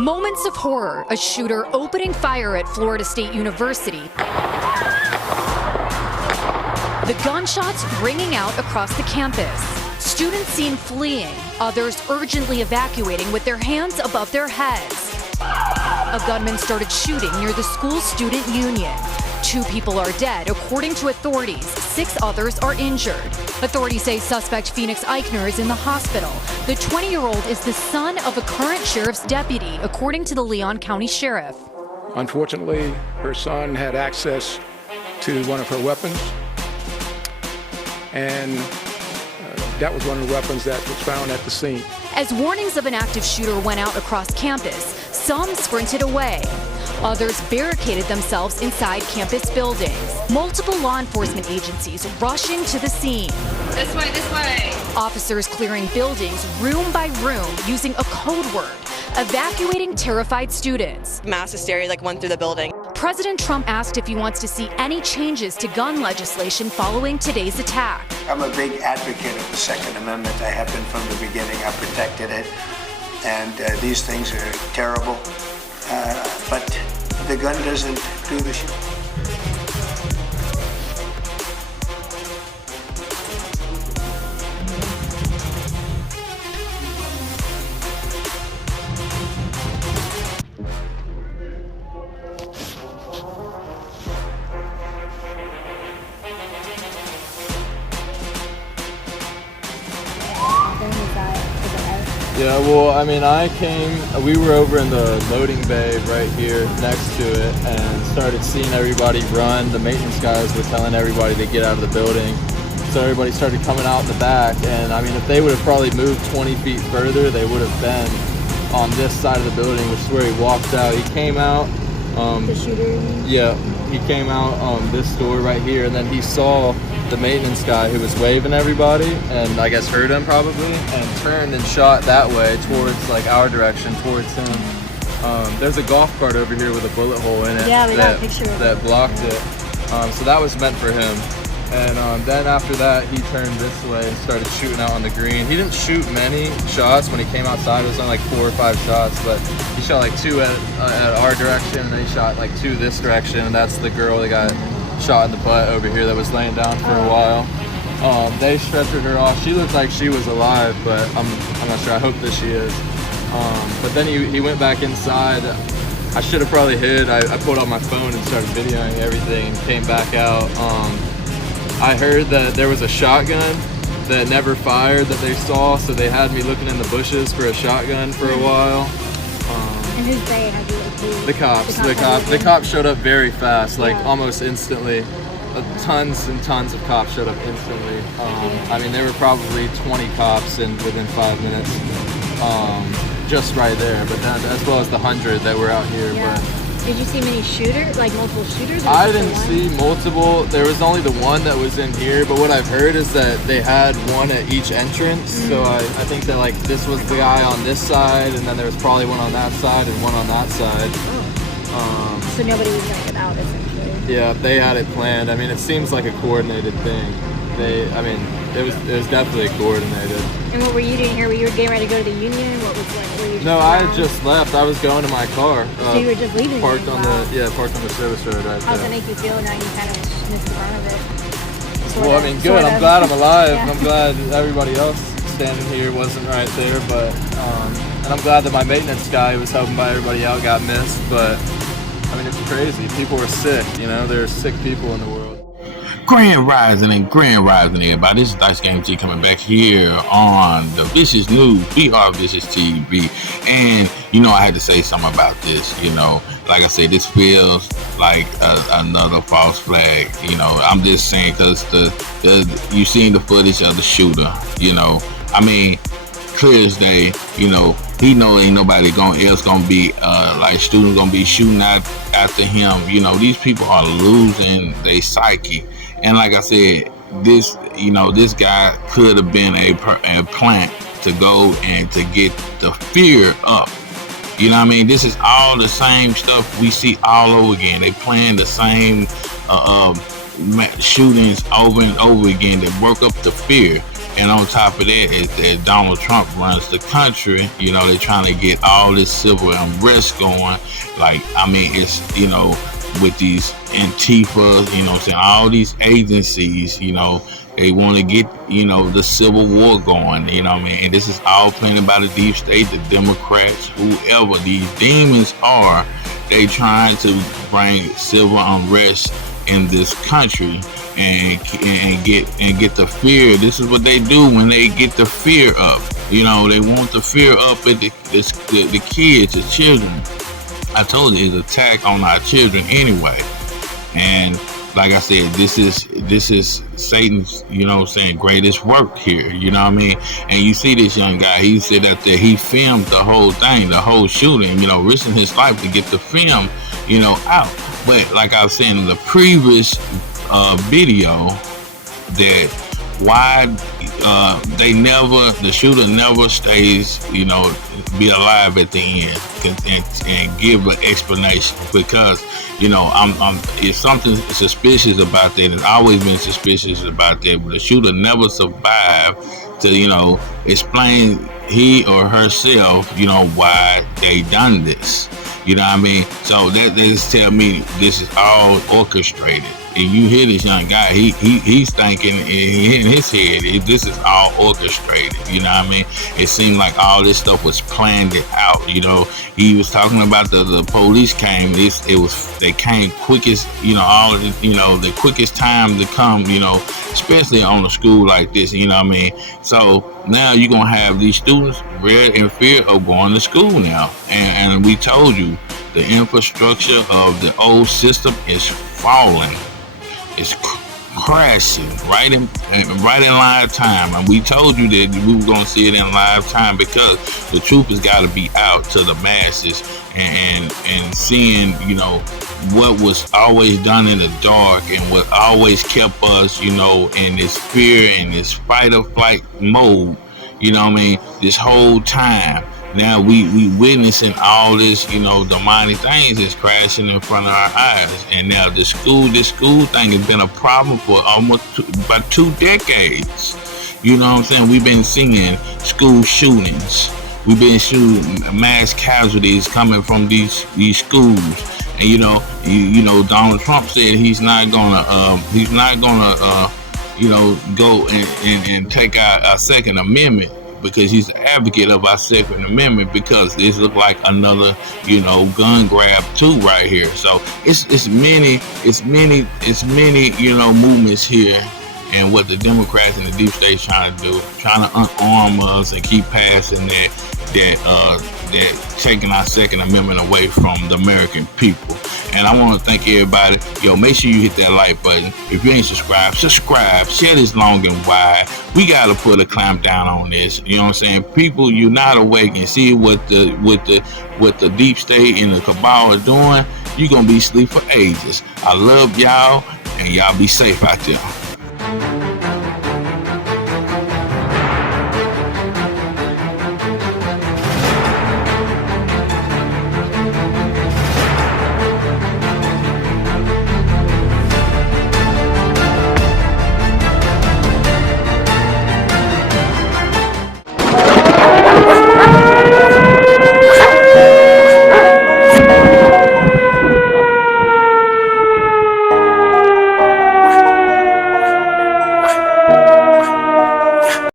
Moments of horror, a shooter opening fire at Florida State University. The gunshots ringing out across the campus. Students seen fleeing, others urgently evacuating with their hands above their heads. A gunman started shooting near the school student union. 2 people are dead, according to authorities. 6 others are injured. Authorities say suspect Phoenix Eichner is in the hospital. The 20-year-old is the son of a current sheriff's deputy, according to the Leon County Sheriff. Unfortunately, her son had access to one of her weapons, and that was one of the weapons that was found at the scene. As warnings of an active shooter went out across campus, some sprinted away. Others barricaded themselves inside campus buildings. Multiple law enforcement agencies rushing to the scene. This way, this way. Officers clearing buildings room by room using a code word, evacuating terrified students. Mass hysteria went through the building. President Trump asked if he wants to see any changes to gun legislation following today's attack. I'm a big advocate of the Second Amendment. I have been from the beginning. I protected it. And these things are terrible. But the gun doesn't do the shit. Yeah, well, I mean, we were over in the loading bay right here next to it and started seeing everybody run. The maintenance guys were telling everybody to get out of the building. So everybody started coming out in the back. And I mean, if they would have probably moved 20 feet further, they would have been on this side of the building, which is where he walked out. He came out. The shooter? Yeah, he came out this door right here, and then he saw the maintenance guy who was waving everybody, and I guess heard him probably, and turned and shot that way towards our direction, towards him. There's a golf cart over here with a bullet hole in it. Yeah, we got a picture of that it. blocked it. So that was meant for him. And then after that, he turned this way and started shooting out on the green. He didn't shoot many shots when he came outside. It was only 4 or 5 shots, but he shot 2 at our direction, and then he shot 2 this direction, and that's the girl that got shot in the butt over here that was laying down for a while. They stretchered her off. She looked like she was alive, but I'm not sure. I hope that she is. But then he went back inside. I should have probably hid. I pulled out my phone and started videoing everything and came back out. I heard that there was a shotgun that never fired that they saw, so they had me looking in the bushes for a shotgun for a while. And who's they? The cops showed up very fast, almost instantly. Tons and tons of cops showed up instantly. I mean, there were probably 20 cops within 5 minutes, just right there. But then, as well as the 100 that were out here. Yeah. But did you see many shooters, multiple shooters? I didn't see multiple. There was only the one that was in here. But what I've heard is that they had one at each entrance. Mm-hmm. So I think that this was the guy on this side, and then there was probably one on that side and one on that side. So nobody was gonna get out, essentially. Yeah, they had it planned. I mean, it seems like a coordinated thing. It was definitely coordinated. And what were you doing here? Were you getting ready to go to the union? What was were you? No, I had just left. I was going to my car. So you were just leaving? Parked on the service road right there. How does it make you feel now you kind of missed the brunt of it? Well, I mean, good. I'm glad I'm alive. Yeah. I'm glad everybody else standing here wasn't right there, but and I'm glad that my maintenance guy who was helping by everybody out got missed. But I mean, it's crazy. People were sick. There are sick people in the world. Grand Rising, everybody. This is Dice Game T coming back here on the Vicious News. We are VishusTv. And, I had to say something about this. Like I said, this feels like another false flag. I'm just saying because you seen the footage of the shooter. I mean, clear as day, he know ain't nobody else gonna be students gonna be shooting after him. These people are losing their psyche. And like I said, this guy could have been a plant to go and to get the fear up. This is all the same stuff we see all over again. They plan the same shootings over and over again that work up the fear. And on top of that, as Donald Trump runs the country, you know, they're trying to get all this civil unrest going. Like, I mean, it's, you know, with these Antifa, you know what I'm saying, all these agencies, you know, they want to get, you know, the civil war going, you know what I mean? And this is all planned by the deep state, the Democrats, whoever these demons are. They trying to bring civil unrest in this country and get the fear. This is what they do when they get the fear up. You know, they want the fear up at the kids, the children. I told you, it's an attack on our children anyway. And like I said, this is Satan's, you know what I'm saying, greatest work here, you know what I mean? And you see this young guy, he said out there, he filmed the whole thing, the whole shooting, you know, risking his life to get the film, you know, out. But like I was saying in the previous video, that why the shooter never stays, you know, be alive at the end and give an explanation, because, you know, it's something suspicious about that. It's always been suspicious about that, but the shooter never survived to, you know, explain he or herself, you know, why they done this. You know what I mean? So that just tell me this is all orchestrated. And you hear this young guy, he's thinking in his head, this is all orchestrated. You know what I mean? It seemed like all this stuff was planned out. You know, he was talking about the police came. They came quickest. You know, all of the, you know, the quickest time to come. You know, especially on a school like this. You know what I mean? So now you're gonna have these students real in fear of going to school now. And we told you the infrastructure of the old system is falling. It's crashing right in live time, and we told you that we were going to see it in live time, because the truth has got to be out to the masses, and seeing, you know, what was always done in the dark and what always kept us, you know, in this fear and this fight or flight mode. You know what I mean? This whole time. Now we witnessing all this, you know, demonic things is crashing in front of our eyes. And now this school thing has been a problem for almost about 2 decades. You know what I'm saying? We've been seeing school shootings. We've been seeing mass casualties coming from these schools. And you know, Donald Trump said he's not gonna you know, go and take our Second Amendment, because he's an advocate of our Second Amendment, because this look like another, you know, gun grab too right here. So it's many, you know, movements here, and what the Democrats and the deep state trying to do, trying to unarm us and keep passing that taking our Second Amendment away from the American people. And I want to thank everybody. Yo, make sure you hit that like button. If you ain't subscribed, subscribe. Share this long and wide. We got to put a clamp down on this. You know what I'm saying? People, you're not awake and see what the deep state and the cabal are doing. You're going to be asleep for ages. I love y'all, and y'all be safe out there.